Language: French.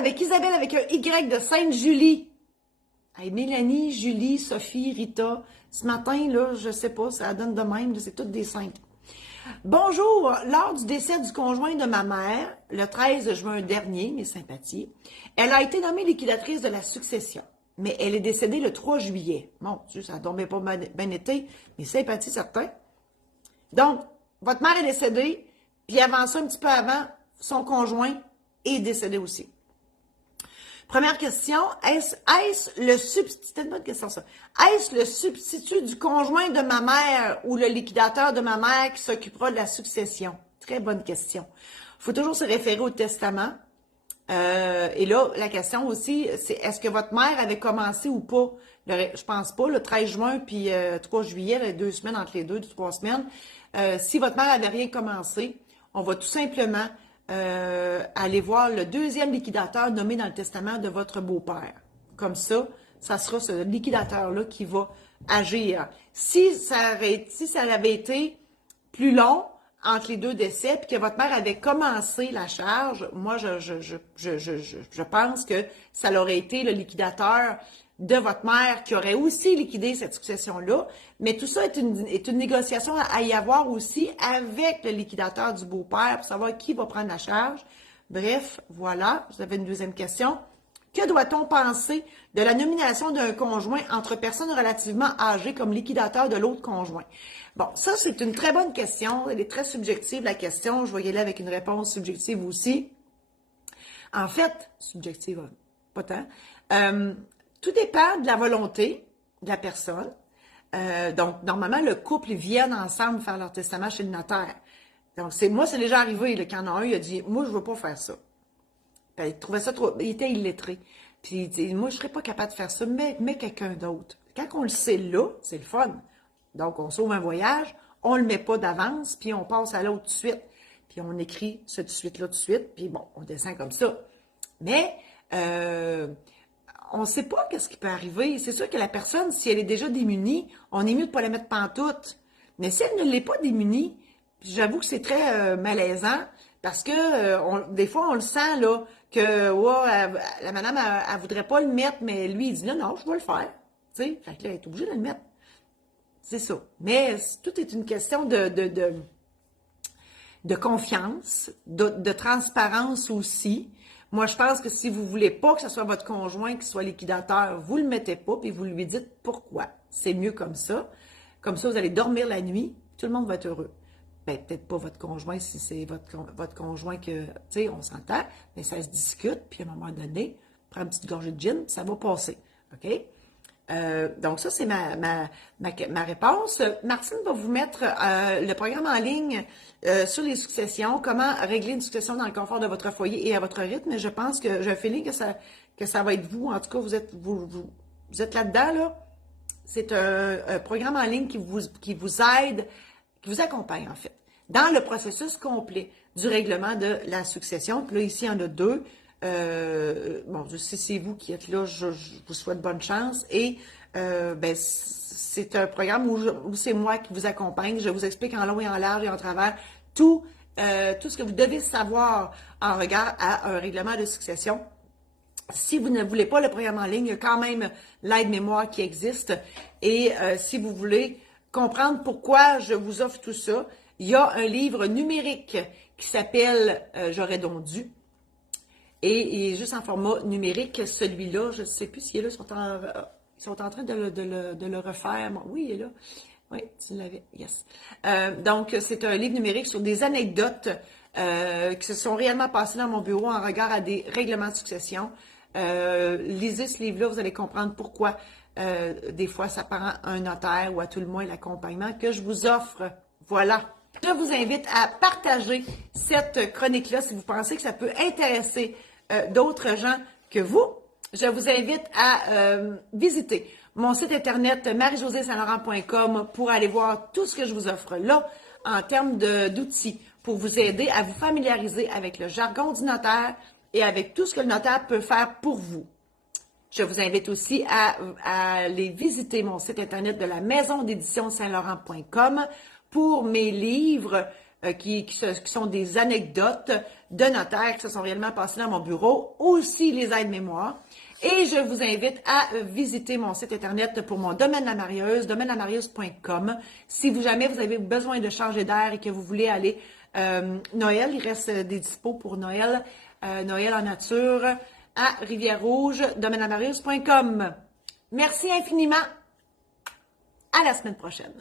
avec Isabelle avec un Y de Sainte-Julie. Hey, Mélanie, Julie, Sophie, Rita. Ce matin, là, je sais pas, ça donne de même, c'est toutes des saintes. Bonjour, lors du décès du conjoint de ma mère, le 13 juin dernier, mes sympathies, elle a été nommée liquidatrice de la succession. Mais elle est décédée le 3 juillet. Mon Dieu, ça a tombé pas bien été, mes sympathies certains. Donc, votre mère est décédée, puis avant ça, un petit peu avant, son conjoint est décédé aussi. Première question, est-ce le substitut, c'était une bonne question ça, est-ce le substitut du conjoint de ma mère ou le liquidateur de ma mère qui s'occupera de la succession? Très bonne question. Il faut toujours se référer au testament. Et là, la question aussi, c'est est-ce que votre mère avait commencé ou pas? Je pense pas, le 13 juin puis 3 juillet, les 2 semaines entre les deux, 3 semaines. Si votre mère avait rien commencé, on va tout simplement aller voir le deuxième liquidateur nommé dans le testament de votre beau-père. Comme ça, ça sera ce liquidateur-là qui va agir. Si ça avait été plus long entre les deux décès, puis que votre mère avait commencé la charge, moi, je pense que ça aurait été le liquidateur de votre mère qui aurait aussi liquidé cette succession-là. Mais tout ça est une négociation à y avoir aussi avec le liquidateur du beau-père pour savoir qui va prendre la charge. Bref, voilà, vous avez une deuxième question. Que doit-on penser de la nomination d'un conjoint entre personnes relativement âgées comme liquidateur de l'autre conjoint? Bon, ça, c'est une très bonne question. Elle est très subjective, la question. Je vais y aller avec une réponse subjective aussi. En fait, subjective, pas tant. Tout dépend de la volonté de la personne. Donc, normalement, le couple, ils viennent ensemble faire leur testament chez le notaire. Donc, moi, c'est déjà arrivé, là, qu'il y en a un, il a dit, moi, je veux pas faire ça. Puis, il trouvait ça trop, il était illettré. Puis, il dit, moi, je serais pas capable de faire ça, mais quelqu'un d'autre. Quand on le sait là, c'est le fun. Donc, on sauve un voyage, on le met pas d'avance, puis on passe à l'autre tout de suite. Puis, on écrit ce tout de suite-là tout de suite, puis bon, on descend comme ça. Mais, on ne sait pas qu'est-ce qui peut arriver. C'est sûr que la personne, si elle est déjà démunie, on est mieux de ne pas la mettre pantoute. Mais si elle ne l'est pas démunie, j'avoue que c'est très malaisant parce que des fois, on le sent là que la madame, elle voudrait pas le mettre, mais lui, il dit non, je vais le faire. Tu sais, fait que là, elle est obligée de le mettre. C'est ça. Mais tout est une question de confiance, de transparence aussi. Moi, je pense que si vous ne voulez pas que ce soit votre conjoint qui soit liquidateur, vous ne le mettez pas, puis vous lui dites pourquoi. C'est mieux comme ça. Comme ça, vous allez dormir la nuit, tout le monde va être heureux. Ben, peut-être pas votre conjoint si c'est votre conjoint que, tu sais, on s'entend, mais ça se discute, puis à un moment donné, prends une petite gorgée de gin, ça va passer. OK? Donc, ça, c'est ma réponse. Martine va vous mettre le programme en ligne sur les successions, comment régler une succession dans le confort de votre foyer et à votre rythme. Je pense que j'ai un feeling que ça va être vous. En tout cas, vous êtes là-dedans, là. C'est un programme en ligne qui vous aide, qui vous accompagne, en fait, dans le processus complet du règlement de la succession. Puis là, ici, il y en a deux. Bon, si c'est vous qui êtes là, je vous souhaite bonne chance. Et c'est un programme où c'est moi qui vous accompagne. Je vous explique en long et en large et en travers tout ce que vous devez savoir en regard à un règlement de succession. Si vous ne voulez pas le programme en ligne, il y a quand même l'aide-mémoire qui existe. Et si vous voulez comprendre pourquoi je vous offre tout ça, il y a un livre numérique qui s'appelle J'aurais donc dû. Et il est juste en format numérique. Celui-là, je ne sais plus s'il est là, ils sont en train de le refaire. Bon, oui, il est là. Oui, tu l'avais. Yes. Donc, c'est un livre numérique sur des anecdotes qui se sont réellement passées dans mon bureau en regard à des règlements de succession. Lisez ce livre-là, vous allez comprendre pourquoi des fois ça prend un notaire ou à tout le moins l'accompagnement que je vous offre. Voilà. Je vous invite à partager cette chronique-là si vous pensez que ça peut intéresser d'autres gens que vous. Je vous invite à visiter mon site internet marie-josée-saint-laurent.com pour aller voir tout ce que je vous offre là en termes d'outils pour vous aider à vous familiariser avec le jargon du notaire et avec tout ce que le notaire peut faire pour vous. Je vous invite aussi à aller visiter mon site internet de la maison d'édition saint-laurent.com pour mes livres qui sont des anecdotes de notaires qui se sont réellement passées dans mon bureau, aussi les aides-mémoires. Et je vous invite à visiter mon site internet pour mon domaine la marieuse, domaineslamarieuse.com. Si jamais vous avez besoin de changer d'air et que vous voulez aller Noël, il reste des dispos pour Noël, Noël en nature à Rivière-Rouge, domaineslamarieuse.com. Merci infiniment. À la semaine prochaine.